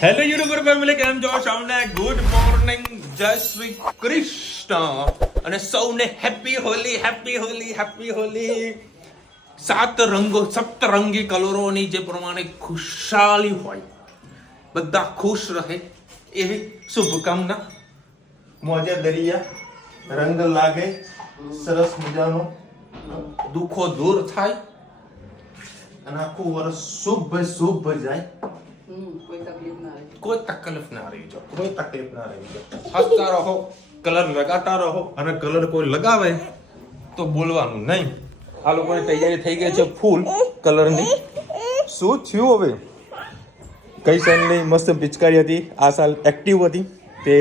Hello YouTuber family, કેમ છો? સૌને ગુડ મોર્નિંગ, જય શ્રી કૃષ્ણ અને સૌને happy Holi, happy Holi, happy Holi. સાત રંગો, સપ્તરંગી કલરોની જે પ્રમાણે ખુશાલી હોય, બધા ખુશ રહે એવી શુભકામના. મોજે દરિયા રંગ લાગે, સરસ મજાનો દુઃખો દૂર થાય અને આખું વર્ષ શુભ જાય. કોઈ તકલીફ ના રહી જો, કોઈ તકલીફ ના રહી જો. હસતા રહો, કલર લગાતા રહો, અને કલર કોઈ લગાવે તો બોલવાનું નહીં. આ લોકોની તૈયારી થઈ ગઈ છે ફૂલ કલરની. શું થયું હવે? કઈ સાલની મસ્ત પિચકારી હતી, આ સાલ એક્ટિવ હતી, તે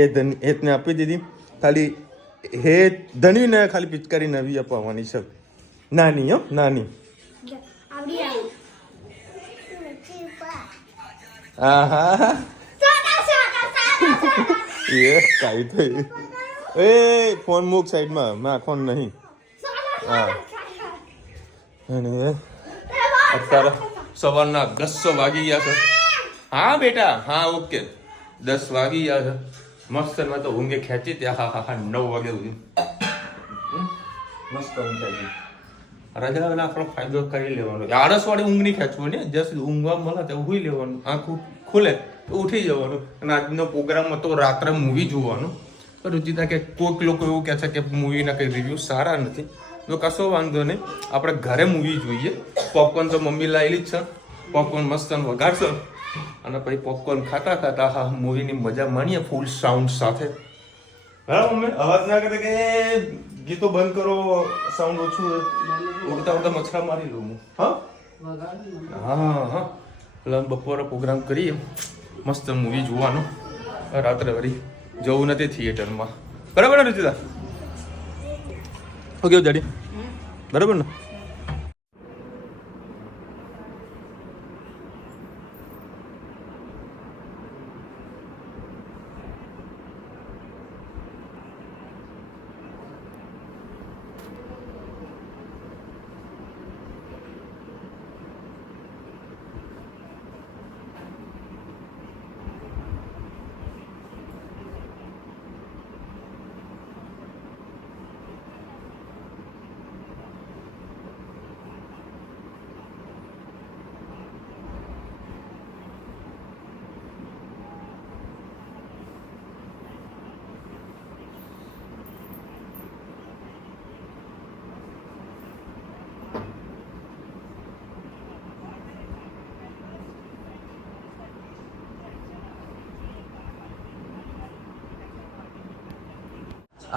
હેતને આપી દીધી. ખાલી હે ધનવીને ખાલી પિચકારી નવી અપાવવાની છે, નાની. હો નાની. હા એ કાઈ થઈ. એ ફોન મૂક સાઈડમાં, માં ફોન નહીં. હા અને અત્યારે સવારના 10 વાગી ગયા છે. હા બેટા, હા ઓકે, 10 વાગી ગયા છે. મસ્ત મેં તો ઊંઘે ખેંચી ત્યાં. હા 9 વાગે સુધી મસ્ત ઊંઘ ખેંચી. રજા આપણો ફાયદો કરી લેવાનો. આળસ વાળી ઊંઘ નહીં ખેંચવાની, જસ્ટ ઊંઘવા મળે તો ઊંઘી લેવાનું. આંખું ખુલે તો ઉઠી જવાનું. અને આજનો પ્રોગ્રામ હતો રાત્રે મૂવી જોવાનું. તો રુચિતા કે કોઈક લોકો એવું કહે છે કે મૂવીના કંઈ રિવ્યૂ સારા નથી. તો કશો વાંધો નહીં, આપણે ઘરે મૂવી જોઈએ. પોપકોર્ન તો મમ્મી લાવેલી જ છે, પોપકોર્ન મસ્ત વગાડશો અને પછી પોપકોર્ન ખાતા ખાતા હા મૂવીની મજા માણીએ ફૂલ સાઉન્ડ સાથે. બરાબર મમ્મી? અવાજ ના કરે કે ગીતો બંધ કરો, સાઉન્ડ ઓછું. ઉડતા મચ્છરા મારી લઉં હું. હા બપોરે પ્રોગ્રામ કરીએ, મસ્ત મૂવી જોવાનો. રાત્રે વળી જવું નથી થિયેટરમાં. બરાબર ને રુચિતા? ઓકે ડેડી, બરાબર ને?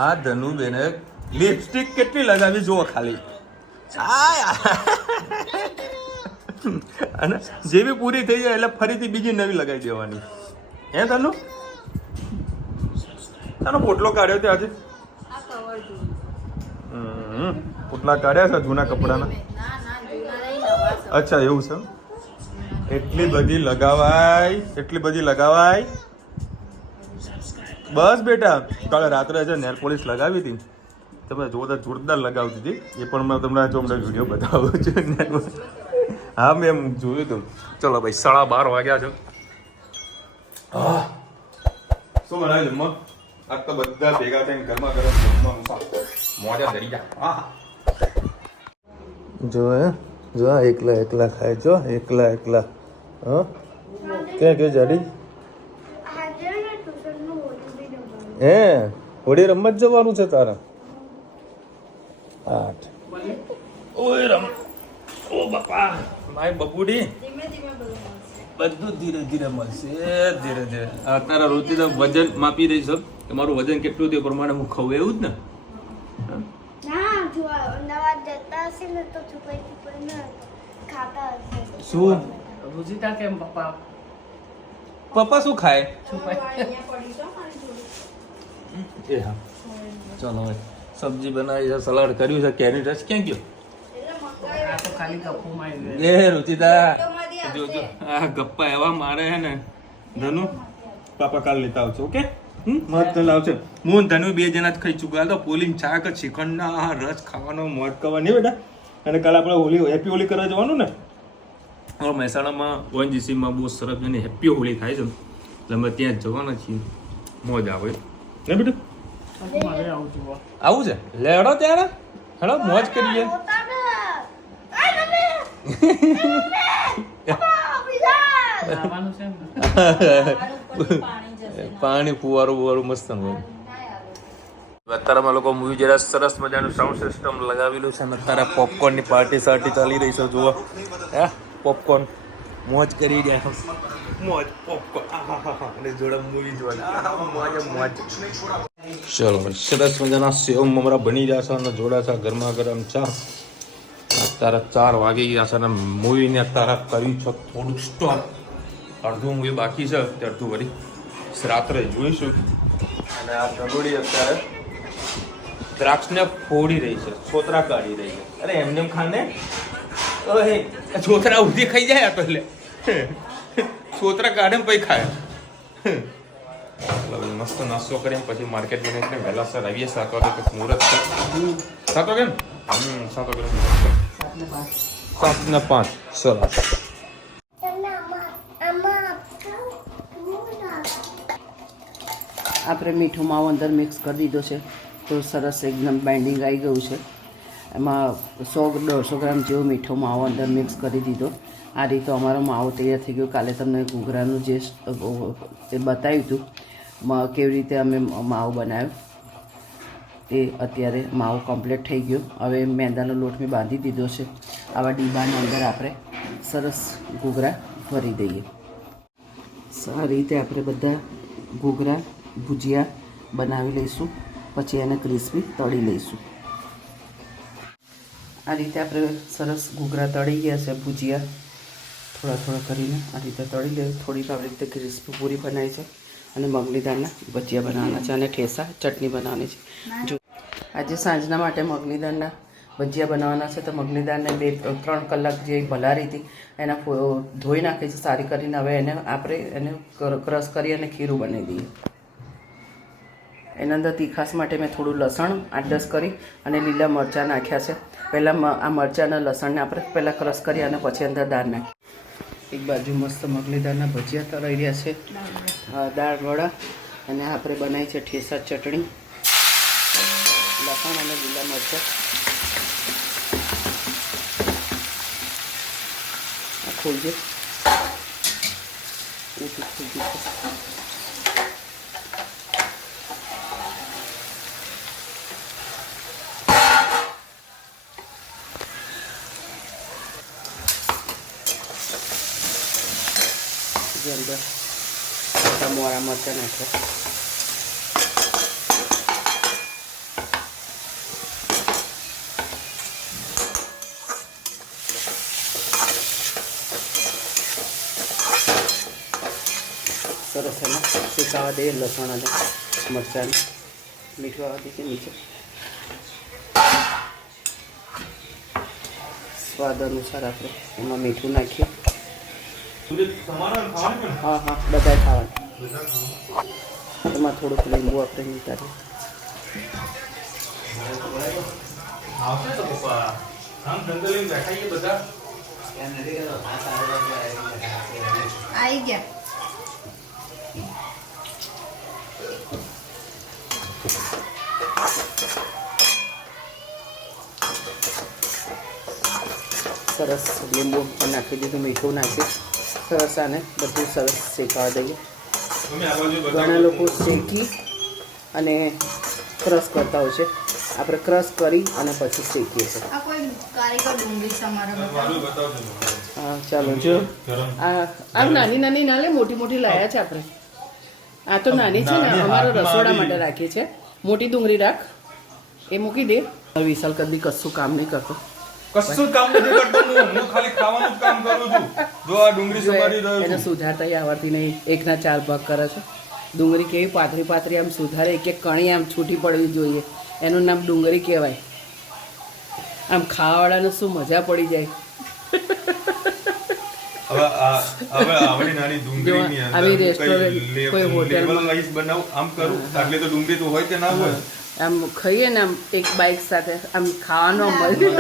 આ ધનુબેને લિપસ્ટિક કેટલી લગાવી જુઓ ખાલી. અને જેવી પૂરી થઈ જાય એટલે ફરીથી બીજી નવી લગાવી દેવાની. હે ધનુ? તારો પોટલો કાઢ્યો તે આજે? પોટલા કાઢ્યા છે જૂના કપડાના? અચ્છા એવું છે. એટલી બધી લગાવાય. બસ બેટા, કાલે રાત્રે છે નેલ પોલિશ લગાવી હતી, તમે જોરદાર લગાવતી હતી. એ પણ મેં તમને વિડીયો બતાવ્યો છે. હા મેં જોયું હતું. ચલો ભાઈ, 12:30 વાગ્યા છે. હા શું બનાવે જમવા? આજ તો બધા ભેગા થઈને ઘરમાં જમવાનું મોજા દરિયા. હા જો એકલા ખાય છો, એકલા. હા ક્યાં જાડી? હે હોળી રમત જવાનું છે તારા? 8 ઓય રમ. ઓ બાપા માય બબુડી, બધું ધીરે ધીરે મળશે, ધીરે. તારા રોજના વજન માપી રહી છે કે મારું વજન કેટલું તે પ્રમાણે હું ખાઉં, એવું જ ને? શું રુચિતા કેમ પપ્પા શું ખાય? એ હા ચલો હવે સબ્જી બનાવી છે, સલાડ કર્યું છે, કેરી રસ ક્યાં ગયો? એ રુચિતા જોજો, આ ગપ્પા એવા મારે હે ને ધનુ. પાપા કાલ લેતા આવજો. ઓકે મસ્ત લાવશે. હું ધનુ 2 જણા જ ખાઈ ચૂક્યા. તો પોલિંગ શાક, શ્રીખંડના રસ ખાવાનો મોજ કરવાની બેટા. અને કાલે આપણે હોલી હેપી હોલી કરવા જવાનું ને. મહેસાણામાં ONGC માં બહુ સરસ એની હેપી હોલી થાય છે. એટલે અમે ત્યાં જ જવાના છીએ. મોજ આવે ને બેટું. આવું છે લે હેડો ત્યારે હેડો મોજ કરીએ. પાણી ફુવારું મસ્ત હોય. અત્યારે અમે લોકો મૂવી જરા સરસ મજાનું સાઉન્ડ સિસ્ટમ લગાવેલું છે અને અત્યારે પોપકોર્નની પાર્ટી ચાલી રહી છે. જુઓ હે પોપકોર્ન મોજ કરી રહ્યા મોજ પોપકોર્ન અને જોડે મૂવી જોવાની મોજ. ચલો સરસ મજાના સેવ મમરા બની રહ્યા છે અને જોડા છે ગરમા ગરમ ચા. અત્યારે 4 વાગી ગયા છે અને મૂવીને અત્યારે કર્યું છે થોડુંક સ્ટોપ. અડધું મૂવી બાકી છે તે અડધું વળી રાત્રે જોઈશું. અને આ ગંગોળી અત્યારે દ્રાક્ષને ફોડી રહી છે, છોતરા કાઢી રહી છે. અરે એમને ખાને છોતરા ઉધી ખાઈ જાય તો એટલે છોતરા કાઢે પછી ખાય. મસ્ત નાસ્તો કરીને પછી માર્કેટ બને વહેલા સર આવીએ 7 વાગે તો મુહૂર્ત છે. 7 વાગે ને 7 વાગે 7:05 સરસ. આપણે મીઠું માવો અંદર મિક્સ કરી દીધો છે તો સરસ એકદમ બાઇન્ડિંગ આવી ગયું છે. એમાં 100-150 ગ્રામ જેવો મીઠો માવો અંદર મિક્સ કરી દીધો. આ રીતે અમારો માવો તૈયાર થઈ ગયો. કાલે તમને ઘૂઘરાનું જે બતાવ્યું હતું કેવી રીતે અમે માવો બનાવ્યો એ અત્યારે માવો કમ્પ્લીટ થઈ ગયો. હવે મેંદાનો લોટ મેં બાંધી દીધો છે. આવા ડીબાની અંદર આપણે સરસ ઘૂઘરા ભરી દઈએ. આ રીતે આપણે બધા ઘૂઘરા ભુજિયા બનાવી લઈશું, પછી એને ક્રિસ્પી તળી લઈશું. આ રીતે આપણે સરસ ઘૂઘરા તળી ગયા છે. ભુજિયા થોડા કરીને આ રીતે તળી લઈએ. થોડીક આવી રીતે ક્રિસ્પી પૂરી બનાવી છે અને મગની દાળના ભજીયા બનાવવાના છે અને ઠેસા ચટણી બનાવવાની છે. જો આજે સાંજના માટે મગની દાળના ભજીયા બનાવવાના છે તો મગની દાળને 2-3 કલાક જે ભલારી હતી એના ધોઈ નાખી છે સારી કરીને. હવે આપણે એને ક્રશ કરી અને ખીરું બનાવી દઈએ. એના અંદર તીખાસ માટે મેં થોડું લસણ 8-10 કરી અને લીલા મરચાં નાખ્યા છે. પહેલાં આ મરચાં અને લસણને આપણે પહેલાં ક્રશ કરી અને પછી અંદર દાળ નાખી. એક બાજુ મસ્ત મગની દાળના ભજીયા તળાઈ રહ્યા છે, દાળ વડા, અને આપણે બનાવી છે ઠેસા ચટણી, લસણ અને લીલા મરચાં. આ ખોલજે અંદર મોળા મરચાં નાખ્યા. સરસ એમાં શેકાવા દઈએ લસણ અને મરચાંને. મીઠું આવવા દઈએ નીચે સ્વાદ અનુસાર આપણે એમાં મીઠું નાખીએ. હા બધા ખાવાનું. એમાં થોડુંક લીંબુ આપણે નીકાળીએ. આવી ગયા. સરસ લીંબુ પણ નાખી દીધું, મીઠું નાખ્યું. સરસ આને બધું સરસ શેકાવા દઈએ. ઘણા લોકો શેકી અને ક્રશ કરતા હોય છે. આપણે ક્રશ કરી અને પછી શેકીએ છીએ. હા ચાલો જો આ નાની નાની ના લે, મોટી મોટી લાયા છે આપણે. આ તો નાની છે ને, અમારો રસોડા માટે રાખીએ છે. મોટી ડુંગળી રાખ, એ મૂકી દે. વિશાલ કદી કશું કામ નહીં કરતો. કશું કામ નથી કરતો, હું ખાલી ખાવાનું જ કામ કરું છું. જો આ ડુંગળી સુધારી રહ્યો છું. એને સુધારતા આવડતી નહીં. 1ના 4 ભાગ કરે છે. ડુંગળી કેવી પાતળી આમ સુધારે, એક કણી આમ છૂટી પડવી જોઈએ. એનું નામ ડુંગળી કહેવાય. આમ ખાવાવાળાને શું મજા પડી જાય. હવે આવડી નાની ડુંગળીની અંદર આવી રેસ્ટોરન્ટ કોઈ હોટેલમાં વાઇસ બનાવ આમ કરું એટલે તો ડુંગળી તો હોય કે ના હોય. આમ ખાઈએ ને આમ એક બાઈક સાથે આમ ખાવાનો મજા.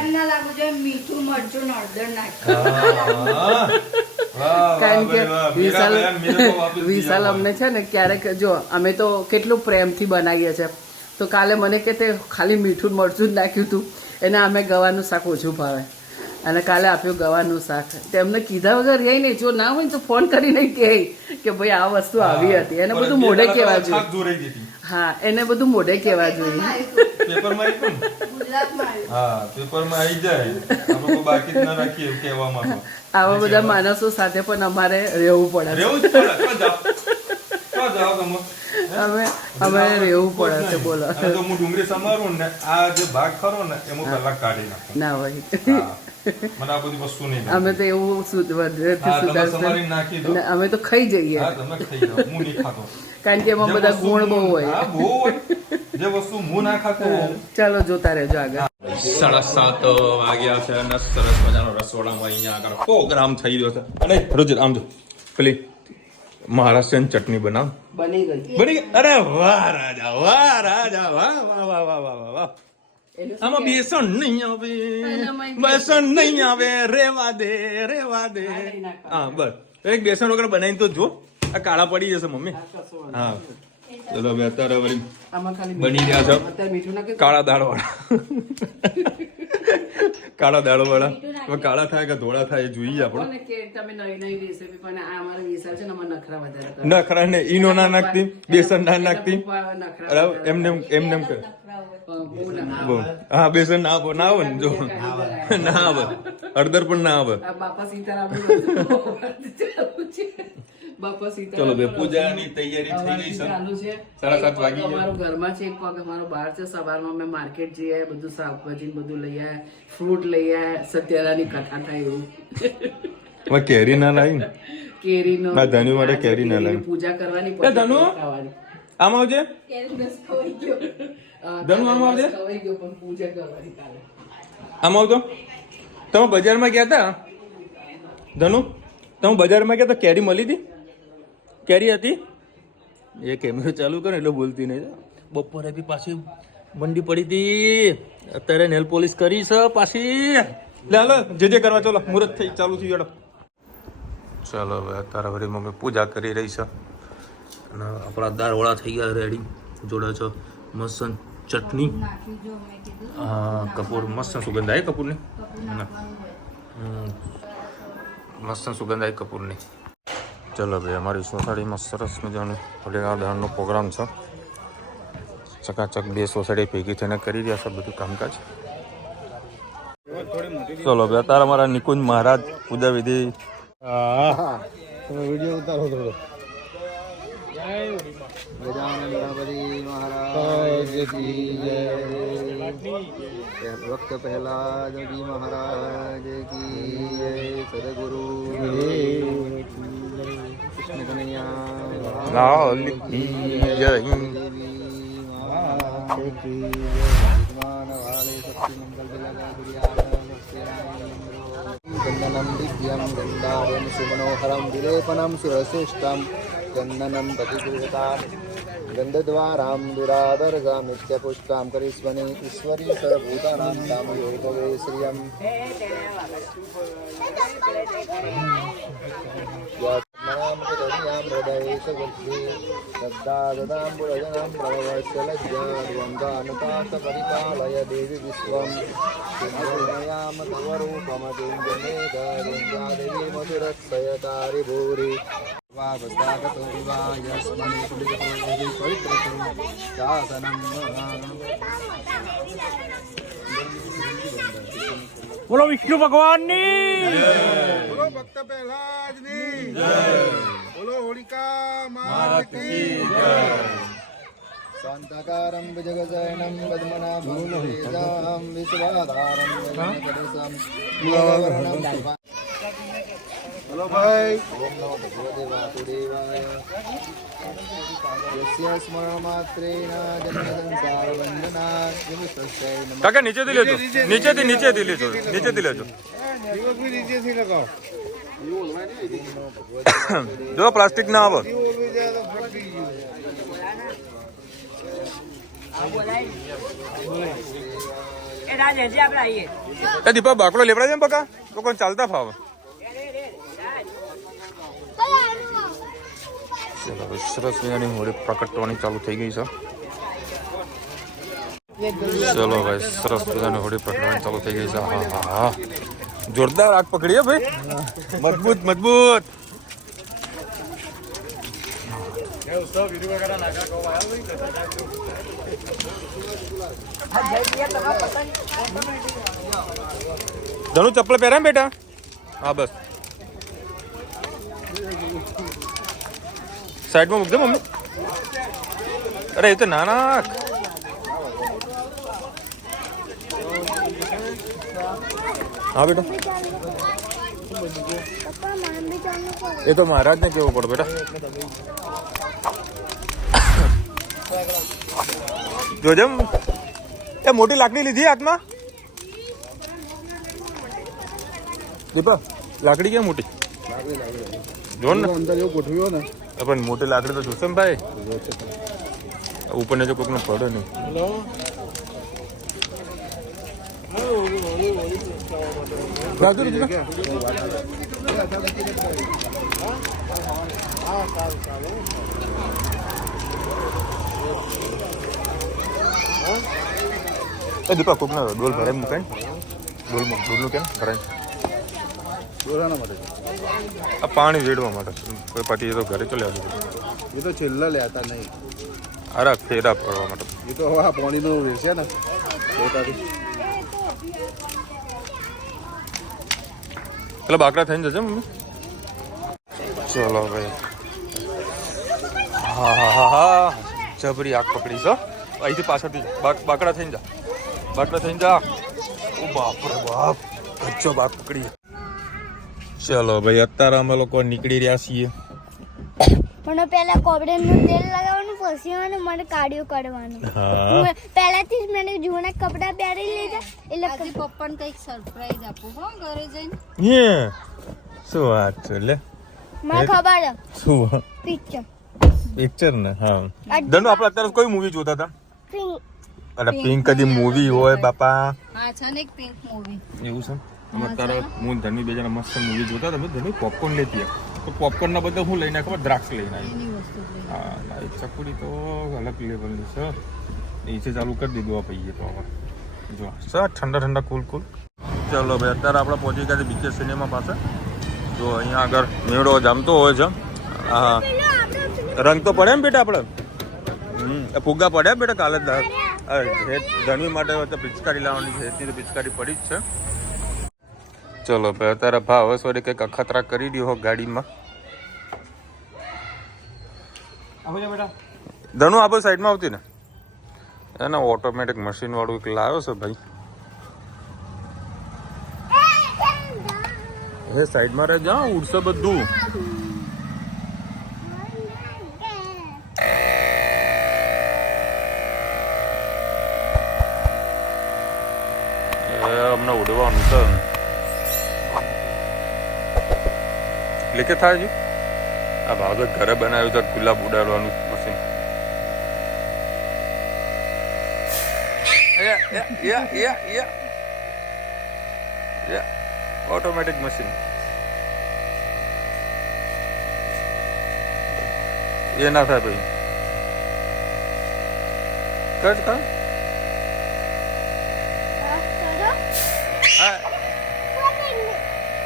એમ ના લાગવું જોઈએ મીઠું મરચું હળદર નાખી. કારણ કે વિશાલ અમને છે ને ક્યારેક જો અમે તો કેટલું પ્રેમથી બનાવીએ છીએ, તો કાલે મને કે તે ખાલી મીઠું મરચું જ નાખ્યું હતું, એને અમે ગવાનું શાક ઓછું ભાવે અને કાલે આપ્યું ગવાનું શાક. તેમને કીધા વગર રહી નહીં, જો ના હોય તો ફોન કરીને કહે કે ભાઈ આ વસ્તુ આવી હતી. એને બધું મોઢે કહેવા જોઈએ. હા, એને બધું મોઢે કહેવા જોઈએ. આવા બધા માણસો સાથે પણ અમારે રહેવું પડે. અમે રહેવું પડે છે. બોલો હું ડુંગળી સમારું ને આ જે ભાગ ખરો ને એમાં કલાક કાઢી નાખું ના હોય. મને આ બધી વસ્તુ નહીં. અમે તો એવું અમે તો ખાઈ જઈએ, કારણ કે એમાં બધા ગુણ બહુ હોય. જે વસ્તુ હું ના ખાતો. ચાલો જોતા રહેજો આગળ. 7:30 વાગ્યા છે અને સરસ મજાનો રસોડામાં અહીંયા આગળ પ્રોગ્રામ થઈ રહ્યો છે. અને રોજ આમ જો પેલી મહારાષ્ટ્રીયન ચટણી બનાવ બની ગઈ. અરે વાહ રાજા, વાહ રાજા, વાહ વાહ વાહ વાહ વાહ વાહ. આમાં બેસન નહીં આવે, બેસન નહીં આવે, રેવા દે. હા બસ, એક બેસન વગર બનાવીને તો જો, આ કાળા પડી જશે મમ્મી. હા ચલો હવે અત્યારે બની ગયા છે કાળા દાળ વાળા. કાળા દાળ વાળા હવે કાળા થાય કે ધોળા થાય એ જોઈએ આપણે. નખરા ને ઈનો ના નાખતી, બેસન ના નાખતી, એમને કર. હા બેસન ના આવે, ના આવે ને જો, ના આવે, હળદર પણ ના આવે. ચલો બે પૂજાની તૈયારી થઈ ગઈ છે. 7:30 વાગી ગયા. અમારો ઘરમાં છે, એક પગ અમારો બહાર છે. સવારમાં અમે માર્કેટ જઈએ, બધું શાકભાજી બધું લઈ આવ્યા, ફ્રૂટ લઈ આવ્યા. સત્યનારાયણની કથા થાય એવું. કેરી ના લાવી ને, કેરીનો ધનુ માટે કેરી ના લાવી. પૂજા કરવાની, ધનુ આમ આવજે. ધનુ આમ આવજે. પણ પૂજા કરવાની કાલે. આમ આવજો. તમે બજારમાં ગયા હતા ધનુ? તમે બજારમાં ગયા તો કેરી મળી હતી? કેરી હતી? એ કેમેરો ચાલુ કરે એટલે બોલતી નહીં. બપોરે બી પાછી મંડી પડી હતી. અત્યારે નેલ પોલિશ કરી છે પાછી. હાલો જે કરવા ચલો, મુહૂર્ત થઈ ચાલુ થઈ ગયો. ચાલો હવે અત્યારે વળી મમ્મી પૂજા કરી રહી છે અને આપણા દાળવડા થઈ ગયા રેડી. જોડે છે મસ્ત ચટણી. હા કપૂર મસ્ત સુગંધ આવે કપૂરની. મસ્ત સુગંધ આવી કપૂરની. ચલો ભાઈ અમારી સોસાયટીમાં સરસ મજાનો દાળનો પ્રોગ્રામ છે. ચકાચક 2 સોસાયટી ભેગી થઈને કરી રહ્યા છે બધું કામકાજ. ચલો ભાઈ અત્યારે અમારા નિકુંજ મહારાજ પૂજા વિધિ. વિડીયો ઉતારો થોડો. ગજાનન ગણપતિ મહારાજ કી જય. વક્ત પહેલા જી મહારાજ કી જય. સદગુરુ કૃષ્ણ કનૈયા લાલ કી જય. ચંદનમ દિવ્યમ ગંધાર્યમ સુમનોહરમ વિલેપનમ સુરશ્રેષ્ઠમ ચંદનમ પ્રતિગૃહતામ ગંધદ્વારામ દુરાદર્ગામિત્ય પુષ્ટામ કરીસ્વને ઈશ્વરી સર્વભૂતાનાં સામયોગવે શ્રિયમ યાત્મનામ હૃદયામ હૃદયેશ બુદ્ધિ શ્રદ્ધા દદામ્બુરજનમ પ્રવત્સલજ્ઞાનવંગાનુતાત પરિપાલય દેવી વિશ્વમ સિંહયામ તવરૂપમજુંજને ગરુંગા દેવી મધુરક્ષયતારી ભૂરી વાવસ્તાગતો વિવાયસ્મને પુલિતોવિ પવિત્રતો શાસનમ. બોલો વિષ્ણુ ભગવાનની જય. બોલો ભક્ત પ્રહલાદની જય. બોલો હોલિકા માત કી જય. શાંતાકારમ ભુજગશયનમ પદ્મનાભમ વિશ્વાધારમ ગગનસદૃશમ મેઘવર્ણમ. હલો ભાઈ. ઓમ નમો ભગવતે વાસુદેવાય. યસ્ય સ્મરણ માત્રેણ જન્મ સંસાર વંદના નિમિત્તસ્ય નમઃ. કાકા નીચેથી લેજો, નીચેથી લેજો, નીચેથી લેજો. નીચેથી લગાવો. જો પ્લાસ્ટિક ના આવે. એ દીપા બાકડો લેવડા છે ને બકા તો કોઈ ચાલતા ફાવે. ચલો હવે સરસ મજાની હોળી પ્રકટવાની ચાલુ થઈ ગઈ છે. ચલો ભાઈ સરસ મજાની હોળી પ્રકટવાની ચાલુ થઈ ગઈ છે. હા હા હા જોરદાર આગ પકડી ભાઈ, મજબૂત મજબૂત. ધનુ ચપ્પલ પહેર્યા બેટા? હા બસ સાઈડમાં મૂકજો મમ્મી. અરે એ તો નાના. હા બેટા એ તો મહારાજ ને કેવું પડે બેટા. જોજે એ મોટી લાકડી લીધી હાથમાં. દીપા લાકડી ક્યાં મોટી જો ને અંદર એવું ગોઠવ્યો ને પણ મોટી લાકડી તો જોશે ને ભાઈ. ઉપર ને જો કોઈક ને પડે નહીં. દીપા કોક ના ડોલ ભરાય મુકાય ડોલનું કેમ ભરાય આ પાણી રેડવા માટે. કોઈ પાટી તો ઘરે ચાલ્યા એ તો છેલ્લા લેતા નહીં. અરે ફેરા ફરવા માટે એ તો હવે પાણીનું વેચે ને એટલે બાકડા થઈને જશે મમ્મી. ચલો ભાઈ હા હા હા હા જબરી આગ પકડી છે. અહીંથી પાછળથી બાકડા થઈને જા, બાકડા થઈને જા. ઓ બાપ રે બાપ ગચ્ચો બાગ પકડી. ચલો ભાઈ અત્યારે અમે લોકો નીકળી રહ્યા છીએ. મને પહેલા કોબરેનું તેલ લગાવવાનું, પછી મને કાર્ડિયો કરવાનું. પહેલાથી જ મેં જૂના કપડા પહેરી લીધા એટલે આજે પપ્પાને કંઈક સરપ્રાઈઝ આપું હો ઘરે જઈને. શું વાત છે લે. મને ખબર છે શું પિક્ચર ને? હા ધનુ આપણે અત્યારે કોઈ મૂવી જોતા હતા? અરે પિંક કદી મૂવી હોય બાપા. હા છે ને એક પિંક મૂવી એવું છે. અમે અત્યારે હું ધનુ બે જણા મસ્ત મૂવી જોતા હતા. ધનુ પોપકોર્ન લેતી તો પોપકોર્ન ના બધા હું લઈને ખબર દ્રાક્ષ લઈને આવી. એની વસ્તુ હા લાઈટ ચકુડી તો અલગ લેવલની છે. એસી ચાલુ કરી દીધું આ પૈયે તો હવે જો સર ઠંડા ઠંડા કુલ કુલ. ચલો ભાઈ અત્યારે આપણે પહોંચી ગયા બીકે સિનેમા પાસે. જો અહીંયા આગળ મેળો જામતો હોય છે. હા રંગ તો પડે ને બેટા આપણે. ફુગ્ગા પડ્યા બેટા કાલે ધનવી માટે પિચકારી લાવવાની છે. એટલી તો પિચકારી પડી જ છે. ચલો ભાઈ અત્યારે ભાવ સોરી કંઈક અખતરા કરી દો ગાડીમાં. ધનુ આપણે સાઈડમાં આવતી ને એના ઓટોમેટિક મશીન વાળું એક લાવ્યો છે ભાઈ. એ સાઈડમાં રહે જા ઉડશે બધું. અમને ઉડવાનું છે એટલે કે થાય છે. આ ભાવ ઘરે બનાવ્યું છે ગુલાબ ઉડાડવાનું મશીન. ઓટોમેટિક મશીન એ ના થાય ભાઈ. કર કર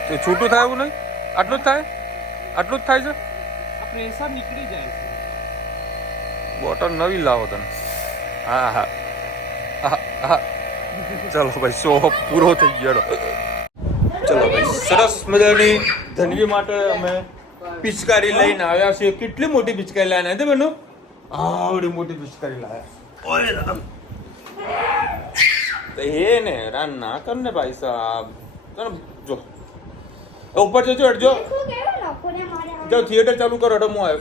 તો છૂટું થાય એવું નહીં. આટલું જ થાય, આટલું જ થાય છે. પ્રેશર નીકળી જાય છે. બોટલ નવી લાવો તમે. હા હા હા ચલો ભાઈ શો પૂરો થઈ ગયો. ચલો ભાઈ સરસ મજાની ધનવી માટે અમે પિચકારી લઈને આવ્યા છીએ. કેટલી મોટી પિચકારી લઈને આવ્યા બેનો? આવડી મોટી પિચકારી લાવ્યા. તો હે ને રાન ના કર ને ભાઈ સાહેબ. જો ઉપર જજો અડજો. જાઓ થિયેટર ચાલુ કરો. અડમો આવ્યો.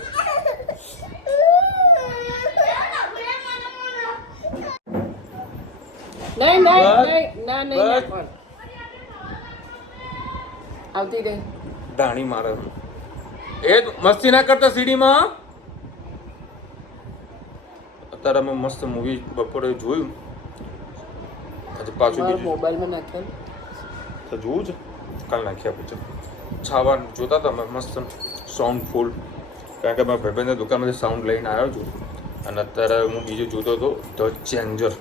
આવતી રહી ધાણી મારે એ મસ્તી ના કરતા સીડીમાં. અત્યારે અમે મસ્ત મૂવી બપોરે જોયું. આજે પાછું બીજું મોબાઈલમાં નાખેલ તો જોવું છે. કાલ નાખ્યા પછી છાવા જોતા હતા અમે મસ્ત સાઉન્ડ ફૂલ કારણ કે મારા ભાઈબંધની દુકાનમાંથી સાઉન્ડ લઈને આવ્યો છું અને અત્યારે હું બીજું જોતો હતો ધ ચેન્જર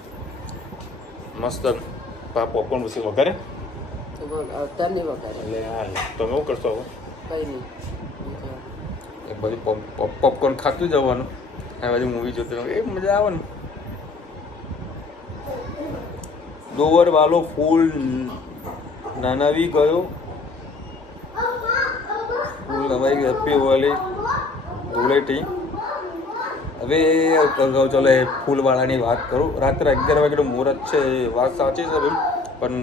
મસ્ત પોપકોર્ન પછી વગેરે તો અત્યારની વગાડે એટલે હા તમે શું કરશો હવે કંઈ નહીં એક બાજુ પોપકોર્ન ખાતું જવાનું આ બાજુ મૂવી જોતું એ મજા આવે ને ડોવર વાલો ફૂલ નાનાવી ગયો ફૂલ અમારી હેપી હોલી ધૂળેટી હવે ચલો એ ફૂલવાળાની વાત કરું રાત્રે 11 વાગ્યાનું મુહૂર્ત છે એ વાત સાચી છે ભાઈ પણ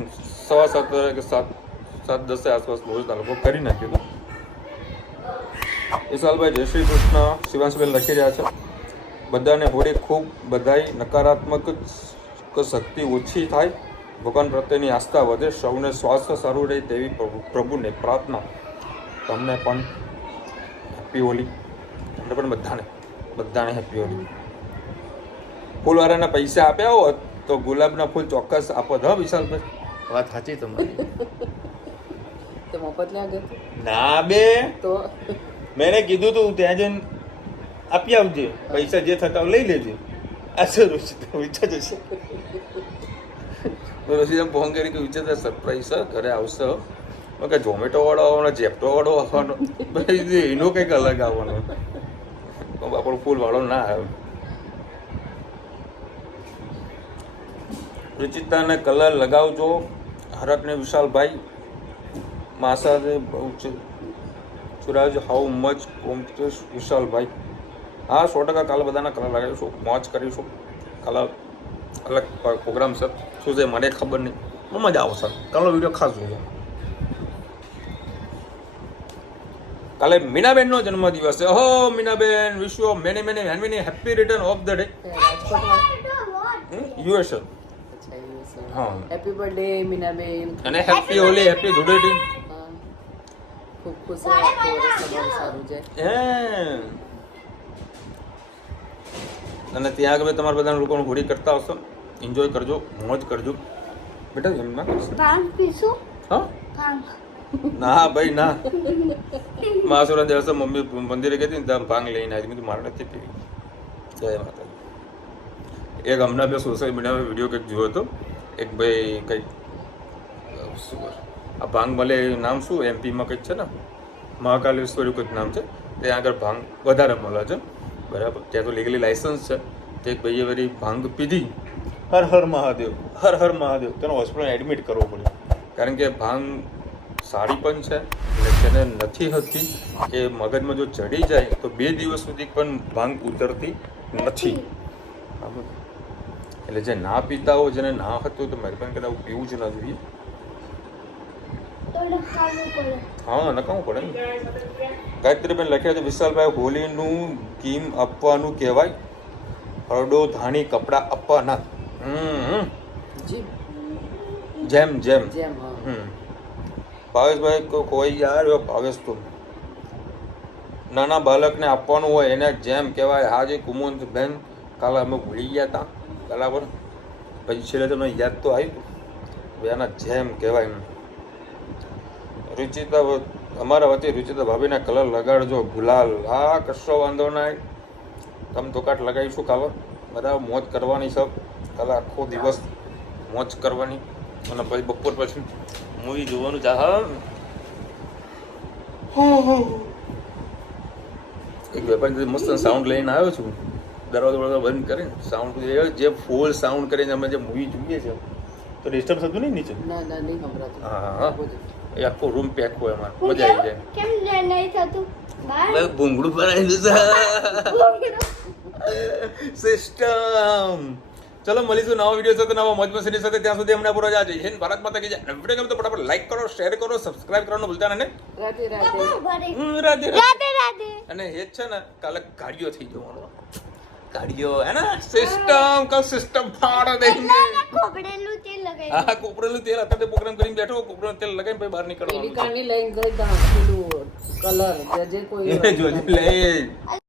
7:15 કે 7:10 આસપાસ મુહૂર્ત આ લોકો કરી નાખ્યું હતું વિશાલભાઈ જય શ્રી કૃષ્ણ શિવાંશબેન લખી રહ્યા છે બધાને હોળી ખૂબ બધાઈ નકારાત્મક શક્તિ ઓછી થાય ભગવાન પ્રત્યેની આસ્થા વધે સૌને સ્વાસ્થ્ય સારું રહે તેવી પ્રભુને પ્રાર્થના તમને પણ હેપી હોલી તમને પણ બધાને હેપી હોલી ફૂલવાળાના પૈસા આપ્યા હોત તો ગુલાબના ફૂલ ચોક્કસ આપો હા વિશાલભાઈ વાત સાચી તમારી તો મફત લ્યા ગયો ના બે તો મેં કીધું તું ત્યાં જઈને આપી આવજે પૈસા જે થતા હોય લઈ લેજે આ શું વિચાર જશે રસીદમ ફોન કરી કે વિચાર સરપ્રાઈઝ છે ઘરે આવશે કે ઝોમેટો વાળો આવવાનો જેપ્ટો વાળો આવવાનો ભાઈ એનો કંઈક અલગ આવવાનો આપણો ફૂલ વાળો ના આવ્યો રુચિતાને કલર લગાવજો હરકને વિશાલભાઈ માસાને બહુ સુરાજ હાઉ મચ કોમ્પિટેશ વિશાલભાઈ હા 100% કાલે બધાના કલર લગાવીશું મોજ કરીશું કાલે અલગ પ્રોગ્રામ છે શું છે મને ખબર નહીં પણ મજા આવશે કાલનો વિડીયો ખાસ જોજો કાલે મીનાબેનનો જન્મદિવસ છે ઓહો Minaben wish you many happy return of the day યુએસ હા હેપી બર્થડે મીનાબેન અને હેપી હોલી હેપી ધૂળેટી ખૂબ ખુશ રહો તમારું સારું જાય અને ત્યાં આગળ તમારા બધા લોકોને હોળી કરતા હશો એન્જોય કરજો મોજ કરજો બેટા એમ ના કરશો ભાંગ પીશું હા ભાંગ ના ભાઈ ના માસુરા દિવસે મમ્મી મંદિરે ગઈ હતી ને ત્યાં ભાંગ લઈને આવી મેં મારે નથી પીવી જય માતા એક હમણાં મેં સોશિયલ મીડિયામાં વિડીયો કંઈક જોયો હતો એક ભાઈ કંઈક શું આ ભાંગ મળે નામ શું એમપીમાં કંઈક છે ને મહાકાલેશ્વરી કંઈક નામ છે ત્યાં આગળ ભાંગ વધારે મળે છે બરાબર ત્યાં તો લીગલી લાઇસન્સ છે તે એક ભાઈએ વળી ભાંગ પીધી હર હર મહાદેવ તેનો હોસ્પિટલ એડમિટ કરવો પડ્યો કારણ કે ભાંગ સારી પણ છે અને તેને નથી હતી એ મગજમાં જો ચડી જાય તો 2 દિવસ સુધી પણ ભાંગ ઉતરતી નથી એટલે જે ના પીતા હોય જેને ના હતું તો મહેરબાની કરીને આવું પીવું જ ના જોઈએ હા નકામું પડે ને ગાયત્રીબેન લખ્યા છે વિશાલભાઈ હોલીનું ગીમ આપવાનું કહેવાય હરડો ધાણી કપડાં આપવાના જી જેમ જેમ ભાવેશભાઈ કોઈ યાર ભાવેશ તો નાના બાળકને આપવાનું હોય એને જેમ કહેવાય હાજી કુમુંદ બેન કાલે અમે ભૂલી ગયા હતા બરાબર પછી છેલ્લે તમને યાદ તો આવ્યું એના જેમ કહેવાય રુચિતા અમારા વતી રુચિતા ભાભીના કલર લગાડજો ગુલાલ હા કશો વાંધો નહીં તમે તો કાટ લગાવીશું કાલે બરાબર મોજ કરવાની છે કાલે આખો દિવસ મોજ કરવાની અને પછી બપોર પછી મૂવી જોવાનું ચાહ એક વેપારી મસ્ત સાઉન્ડ લઈને આવ્યો છું દરવાજો બંધ કરીને સાઉન્ડ જે ફૂલ સાઉન્ડ કરીને અમે જે મૂવી જોઈએ છે તો ડિસ્ટર્બ થતું નહીં નીચે ના નહીં સંભળાતું હા એ આખો રૂમ પેક હોય એમાં મજા આવી જાય કેમ નહીં થતું બાય ભૂંગળું ભરાયેલું છે સિસ્ટમ ચલો મળીશું નવા વિડીયો સાથે નવા મોજ મસ્તી સાથે ત્યાં સુધી અમને પૂરો જય હિન્દ ભારત માતા કી જય વિડીયો ગમે તો ફટાફટ લાઈક કરો શેર કરો સબસ્ક્રાઇબ કરવાનું ભૂલતા નહીં રાધે રાધે રાધે રાધે રાધે અને એ જ છે ને કાલે ગાડીઓ થઈ જવાનો ગાડીઓ હે ને સિસ્ટમ ફાડ દેંગે કોપડેલું તેલ લગાવી હા કોપરેલું તેલ અત્યારે પ્રોગ્રામ કરીને બેઠો કોપરેલું તેલ લગાવીને પછી બહાર એવી નીકળવાનું કાની લઈને ગઈ પેલું કલર જે કોઈ એ જોજે લે